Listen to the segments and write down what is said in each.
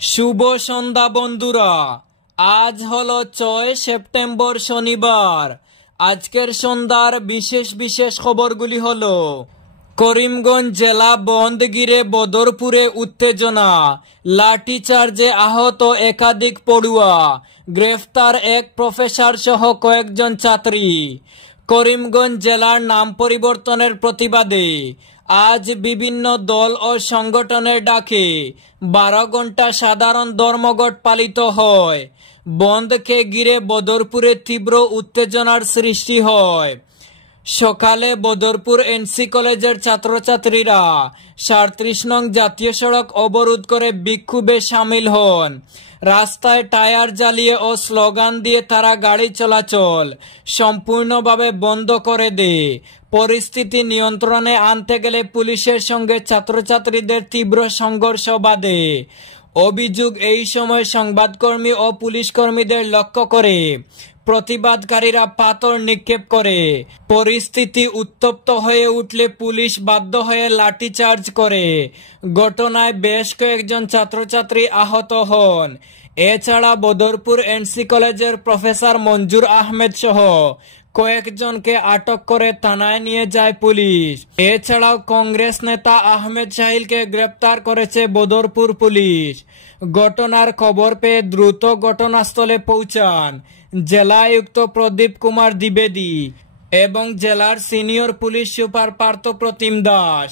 শুভ সন্ধ্যা বন্ধুরা। আজ হলো 6 সেপ্টেম্বর শনিবার। আজকের সন্ধ্যার বিশেষ বিশেষ খবরগুলি হলো: করিমগঞ্জ জেলা বন্ধ ঘিরে বদরপুরে উত্তেজনা, লাঠিচার্জে আহত একাধিক পড়ুয়া, গ্রেফতার এক প্রফেসর সহ কয়েকজন ছাত্রী। করিমগঞ্জ জেলার নাম পরিবর্তনের প্রতিবাদে আজ বিভিন্ন দল ও সংগঠনের ডাকে 12 ঘন্টা সাধারণ ধর্মঘট পালিত হয়। বন্ধকে ঘিরে বদরপুরে তীব্র উত্তেজনার সৃষ্টি হয়। সকালে বদরপুর এনসি কলেজের ছাত্রছাত্রীরা 37 নং জাতীয় সড়ক অবরোধ করে বিক্ষোভে সামিল হন। রাস্তায় টায়ার জ্বালিয়ে ও স্লোগান দিয়ে তারা গাড়ি চলাচল সম্পূর্ণভাবে বন্ধ করে দেয়। পরিস্থিতি নিয়ন্ত্রণে আনতে গেলে পুলিশের সঙ্গে ছাত্রছাত্রীদের তীব্র সংঘর্ষ বাধে। অভিযোগ, এই সময় সংবাদকর্মী ও পুলিশ কর্মীদের লক্ষ্য করে প্রতিবাদকারীরা পাথর নিক্ষেপ করে। পরিস্থিতি উত্তপ্ত হয়ে উঠলে পুলিশ বাধ্য হয়ে লাঠিচার্জ করে। ঘটনায় বেশ কয়েকজন ছাত্রছাত্রী আহত হন। এছাড়া বদরপুর এনসি কলেজের প্রফেসর মঞ্জুর আহমেদ সহ কয়েকজনকে আটক করে থানায় নিয়ে যায় পুলিশ। এছাড়াও কংগ্রেস নেতা আহমেদ সাহিলকে গ্রেপ্তার করেছে বদরপুর পুলিশ। ঘটনার খবর পেয়ে দ্রুত ঘটনাস্থলে পৌঁছান জেলায়ুক্ত প্রদীপ কুমার দ্বিবেদী এবং জেলার senior police super Parthapratim Das.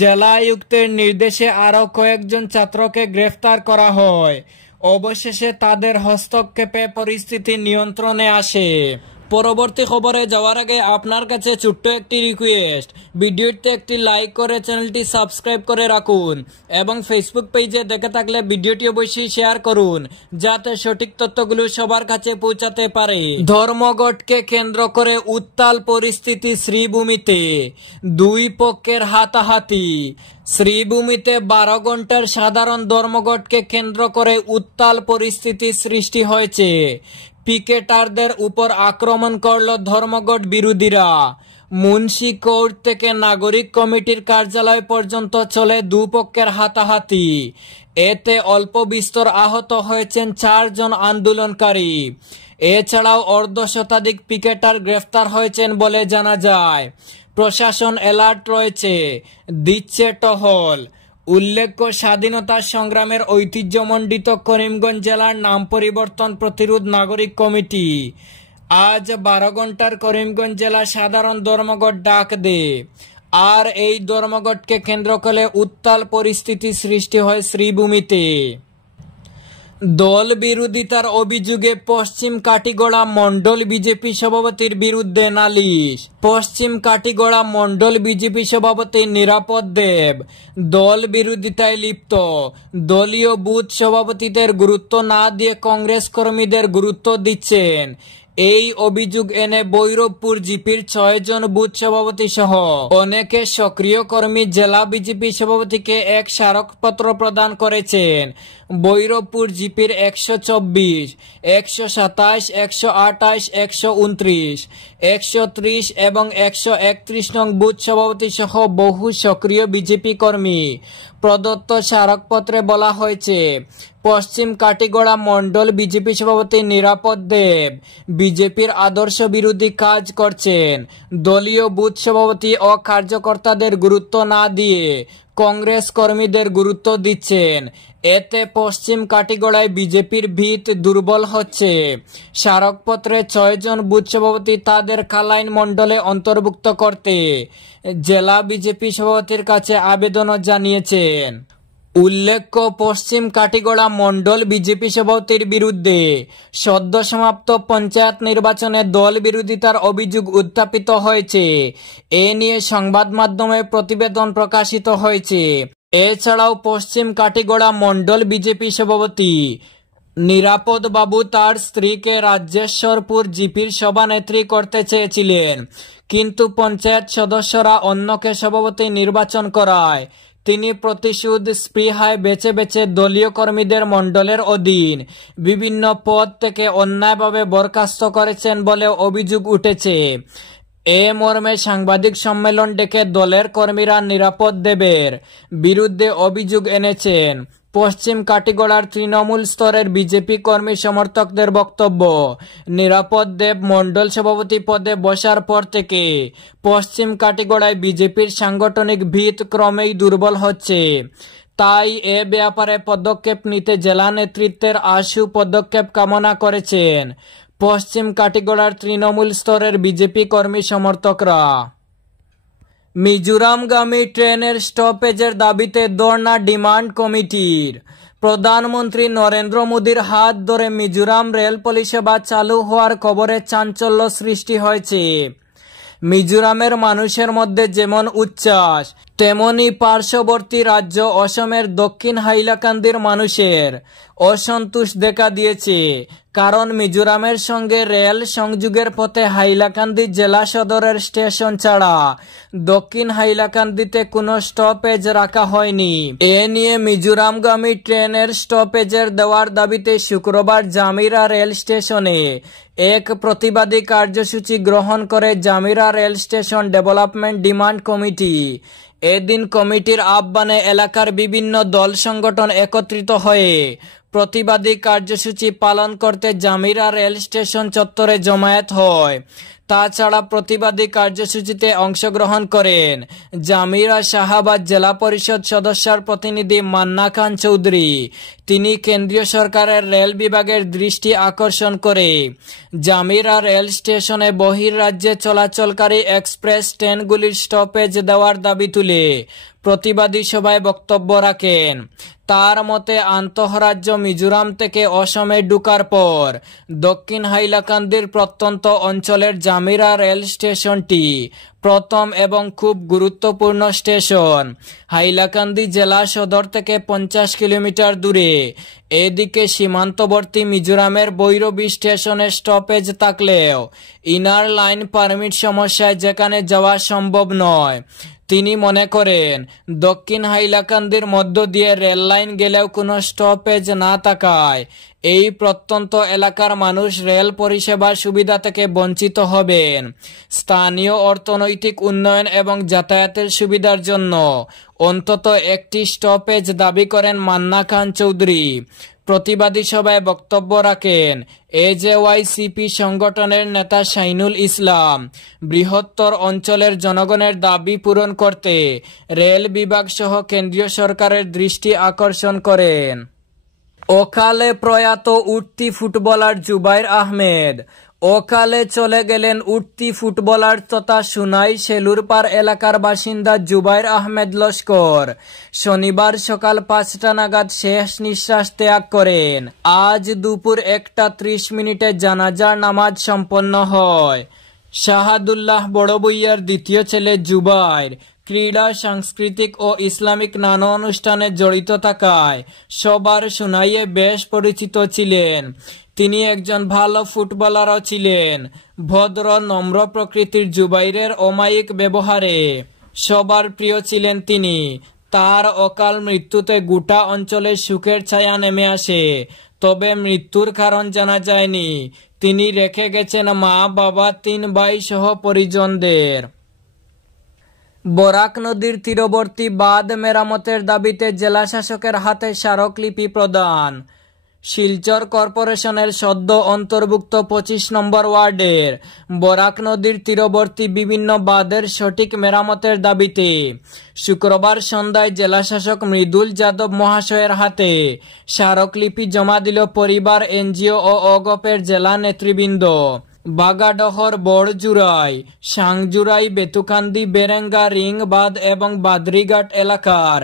জেলায়ুক্তের নির্দেশে আরও কয়েকজন ছাত্রকে গ্রেফতার করা হয়। অবশেষে তাদের হস্তক্ষেপে পরিস্থিতি নিয়ন্ত্রণে আসে। পরবর্তী খবরে যাওয়ার আগে আপনার কাছে ছোট্ট একটি রিকোয়েস্ট, ভিডিওতে একটি লাইক করে চ্যানেলটি সাবস্ক্রাইব করে রাখুন এবং ফেসবুক পেজে দেখে থাকলে ভিডিওটি অবশ্যই শেয়ার করুন যাতে সঠিক তথ্যগুলো সবার কাছে পৌঁছাতে পারে। ধর্মঘটকে কেন্দ্র করে উত্তাল পরিস্থিতি শ্রীভূমিতে, দুই পক্ষের হাতাহাতি। শ্রীভূমিতে 12 ঘন্টার সাধারণ ধর্মঘটকে কেন্দ্র করে উত্তাল পরিস্থিতি সৃষ্টি হয়েছে। পিকেটারদের উপর আক্রমণ করল ধর্মঘট বিরোধীরা। মুন্সি কোর্ট থেকে নাগরিক কমিটির কার্যালয় পর্যন্ত চলে দুপক্ষের হাতাহাতি। এতে অল্প বিস্তর আহত হয়েছেন 4 জন আন্দোলনকারী। এছাড়াও অর্ধশতাধিক পিকেটার গ্রেফতার হয়েছেন বলে জানা যায়। প্রশাসন অ্যালার্ট রয়েছে, দিচ্ছে টহল। উল্লেখ্য, স্বাধীনতা সংগ্রামের ঐতিহ্যমণ্ডিত করিমগঞ্জ জেলার নাম পরিবর্তন প্রতিরোধ নাগরিক কমিটি আজ 12 ঘন্টার করিমগঞ্জ জেলা সাধারণ ধর্মঘট ডাক দেয়। আর এই ধর্মঘটকে কেন্দ্র করে উত্তাল পরিস্থিতি সৃষ্টি হয় শ্রীভূমিতে। দল বিরোধিতার অভিযোগে পশ্চিম কাটিগড়া মণ্ডল বিজেপি সভাপতির বিরুদ্ধে নালিশ। পশ্চিম কাটিগড়া মণ্ডল বিজেপি সভাপতি নিরাপদ দেব দল বিরোধিতায় লিপ্ত। দলীয় বুথ সভাপতিদের গুরুত্ব না দিয়ে কংগ্রেস কর্মীদের গুরুত্ব দিচ্ছেন, এই অভিযোগ এনে ভৈরবপুর জিপির 6 জন বুথ সভাপতি সহ অনেকে সক্রিয় কর্মী জেলা বিজেপি সভাপতিকে এক স্মারকপত্র প্রদান করেছেন। ভৈরবপুর জিপির 124, 127, 128, 129, 130 এবং 131 নং বুথ সভাপতি সহ বহু সক্রিয় বিজেপি কর্মী। প্রদত্ত স্মারকপত্রে বলা হয়েছে, পশ্চিম কাটিগড়া মণ্ডল বিজেপি সভাপতি নিরাপদ দেব বিজেপির আদর্শ বিরোধী কাজ করছেন। দলীয় বুথ সভাপতি ও কার্যকর্তাদের গুরুত্ব না দিয়ে কংগ্রেস কর্মীদের গুরুত্ব দিচ্ছেন। এতে পশ্চিম কাটিগড়ায় বিজেপির ভিত দুর্বল হচ্ছে। স্মারকপত্রে 6 জন বুথ সভাপতি তাদের কালাইন মণ্ডলে অন্তর্ভুক্ত করতে জেলা বিজেপি সভাপতির কাছে আবেদনও জানিয়েছেন। উল্লেখ্য, পশ্চিম কাটিগড়া মণ্ডল বিজেপি সভাপতির বিরুদ্ধে সদ্য সমাপ্ত পঞ্চায়েত নির্বাচনে দল বিরোধিতার অভিযোগ উত্থাপিত হয়েছে। এ নিয়ে সংবাদ মাধ্যমে প্রতিবেদন প্রকাশিত হয়েছে। এছাড়াও পশ্চিম কাটিগড়া মণ্ডল বিজেপি সভাপতি নিরাপদ বাবু তার স্ত্রীকে রাজেশ্বরপুর জিপির সভানেত্রী করতে চেয়েছিলেন, কিন্তু পঞ্চায়েত সদস্যরা অন্যকে সভাপতি নির্বাচন করায় তিনি প্রতিশোধ স্পৃহায় বেছে বেছে দলীয় কর্মীদের মণ্ডলের অধীন বিভিন্ন পদ থেকে অন্যায়ভাবে বরখাস্ত করেছেন বলে অভিযোগ উঠেছে। এ মর্মে সাংবাদিক সম্মেলন ডেকে দলের কর্মীরা নিরাপদ দেবের বিরুদ্ধে অভিযোগ এনেছেন। পশ্চিম কাটিগড়ার তৃণমূল স্তরের বিজেপি কর্মী সমর্থকদের বক্তব্য, নিরাপদ দেব মণ্ডল সভাপতি পদে বসার পর থেকে পশ্চিম কাটিগড়ায় বিজেপির সাংগঠনিক ভিত ক্রমেই দুর্বল হচ্ছে। তাই এ ব্যাপারে পদক্ষেপ নিতে জেলা নেতৃত্বের আশু পদক্ষেপ কামনা করেছেন পশ্চিম কাটিগড়ার তৃণমূল স্তরের বিজেপি কর্মী সমর্থকরা। মিজোরামগামী ট্রেনের স্টপেজের দাবিতে ধর্ণা ডিমান্ড কমিটির। প্রধানমন্ত্রী নরেন্দ্র মোদীর হাত ধরে মিজোরাম রেল পরিষেবা চালু হওয়ার খবরে চাঞ্চল্য সৃষ্টি হয়েছে। মিজোরামের মানুষের মধ্যে যেমন উচ্ছ্বাস, তেমনি পার্শ্ববর্তী রাজ্য অসমের দক্ষিণ হাইলাকান্দির মানুষের অসন্তোষ দেখা দিয়েছে। কারণ মিজোরামের সঙ্গে রেল সংযোগের পথে হাইলাকান্দি জেলা সদরের স্টেশন ছাড়া দক্ষিণ হাইলাকান্দিতে কোনো স্টপেজ রাখা হয়নি। এ নিয়ে মিজোরামগামী ট্রেনের স্টপেজের দেওয়ার দাবিতে শুক্রবার জামিরা রেল স্টেশনে এক প্রতিবাদী কার্যসূচি গ্রহণ করে Jamira rail station development demand committee. এদিন কমিটির আহ্বানে এলাকার বিভিন্ন দল সংগঠন একত্রিত হয়ে প্রতিবাদী কার্যসূচি পালন করতে জামিরা রেল স্টেশন চত্বরে জমায়েত হয়। তাছাড়া প্রতিবাদী কার্যসূচিতে অংশগ্রহণ করেন জামিরা শাহাবাদ জেলা পরিষদ সদস্যর প্রতিনিধি মান্না খান চৌধুরী। তিনি কেন্দ্রীয় সরকারের রেল বিভাগের দৃষ্টি আকর্ষণ করে জামিরা রেল স্টেশনে বহির্রাজ্যে চলাচলকারী এক্সপ্রেস ট্রেনগুলির স্টপেজ দেওয়ার দাবি তুলে প্রতিবাদী সভায় বক্তব্য রাখেন। তার মতে আন্তঃরাজ্য মিজোরাম থেকে অসমে ঢুকার পর দক্ষিণ হাইলাকান্দির প্রত্যন্ত অঞ্চলের জামিরা রেল স্টেশনটি প্রথম এবং খুব গুরুত্বপূর্ণ স্টেশন। হাইলাকান্দি জেলা সদর থেকে 50 কিলোমিটার দূরে। এদিকে সীমান্তবর্তী মিজোরামের বৈরবী স্টেশনে স্টপেজ থাকলেও ইনার লাইন পারমিট সমস্যায় যেখানে যাওয়া সম্ভব নয়। তিনি মনে করেন দক্ষিণ হাইলাকান্দির মধ্য দিয়ে রেল লাইন গেলেও কোনো স্টপেজ না থাকায় এই প্রত্যন্ত এলাকার মানুষ রেল পরিষেবার সুবিধা থেকে বঞ্চিত হবেন। স্থানীয় অর্থনৈতিক উন্নয়ন এবং যাতায়াতের সুবিধার জন্য অন্তত একটি স্টপেজ দাবি করেন মান্না খান চৌধুরী। প্রতিবাদী সভায় বক্তব্য রাখেন এজেওয়াইসিপি সংগঠনের নেতা শাইনুল ইসলাম। বৃহত্তর অঞ্চলের জনগণের দাবি পূরণ করতে রেল বিভাগ সহ কেন্দ্রীয় সরকারের দৃষ্টি আকর্ষণ করেন। অকালে প্রয়াত উঠতি ফুটবলার জুবাইর আহমেদ। অকালে চলে গেলেন উঠতি ফুটবলার তথা সুনাই সেলুরপাড় এলাকার বাসিন্দা জুবাইর আহমেদ লস্কর। শনিবার সকাল 5টা নাগাদ শেষ নিঃশ্বাস ত্যাগ করেন। আজ দুপুর 1:30 জানাজার নামাজ সম্পন্ন হয়। শাহাদুল্লাহ বড়বইয়ার দ্বিতীয় ছেলে জুবাইর ক্রীড়া, সাংস্কৃতিক ও ইসলামিক নানা অনুষ্ঠানে জড়িত থাকায় সবার সুনাইয়ে বেশ পরিচিত ছিলেন। তিনি একজন ভালো ফুটবলারও ছিলেন। ভদ্র নম্র প্রকৃতির জুবাইরের অমায়িক ব্যবহারে সবার প্রিয় ছিলেন তিনি। তার অকাল মৃত্যুতে গোটা অঞ্চলে শোকের ছায়া নেমে আসে। তবে মৃত্যুর কারণ জানা যায়নি। তিনি রেখে গেছেন মা, বাবা, 3 ভাই সহ পরিজনদের। বরাক নদীর তীরবর্তী বাঁধ মেরামতের দাবিতে জেলা শাসকের হাতে স্মারকলিপি প্রদান। শিলচর কর্পোরেশনের সদ্য অন্তর্ভুক্ত 25 নম্বর ওয়ার্ডের বরাক নদীর তীরবর্তী বিভিন্ন বাঁধের সঠিক মেরামতের দাবিতে শুক্রবার সন্ধ্যায় জেলাশাসক মৃদুল যাদব মহাশয়ের হাতে স্মারকলিপি জমা দিল পরিবার, এনজিও ও অগপের জেলা নেতৃবৃন্দ। বাগাডহর, বড়জুরাই, সাংজুরাই, বেতুকান্দি, বেরেঙ্গা, রিং বাঁধ এবং বাদরিঘাট এলাকার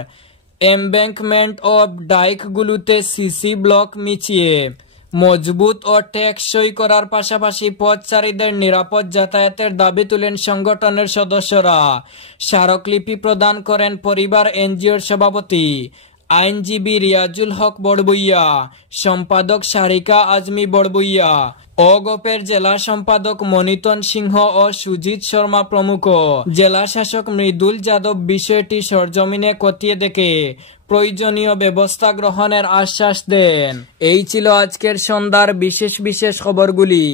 এমব্যাঙ্কমেন্ট ও ডাইকগুলোতে সিসি ব্লক মিছিয়ে মজবুত ও টেকসই করার পাশাপাশি পথচারীদের নিরাপদ যাতায়াতের দাবি তুলেন সংগঠনের সদস্যরা। স্মারকলিপি প্রদান করেন পরিবার এনজিওর সভাপতি আইনজীবী রিয়াজুল হক বড়বইয়া, সম্পাদক সারিকা আজমি বড়বইয়া, অগপের জেলা সম্পাদক মনিতন সিংহ ও সুজিত শর্মা প্রমুখ। জেলা শাসক মৃদুল যাদব বিষয়টি সরজমিনে খতিয়ে দেখে প্রয়োজনীয় ব্যবস্থা গ্রহণের আশ্বাস দেন। এই ছিল আজকের সন্ধ্যার বিশেষ খবরগুলি।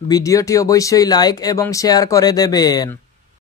ভিডিওটি অবশ্যই লাইক এবং শেয়ার করে দেবেন।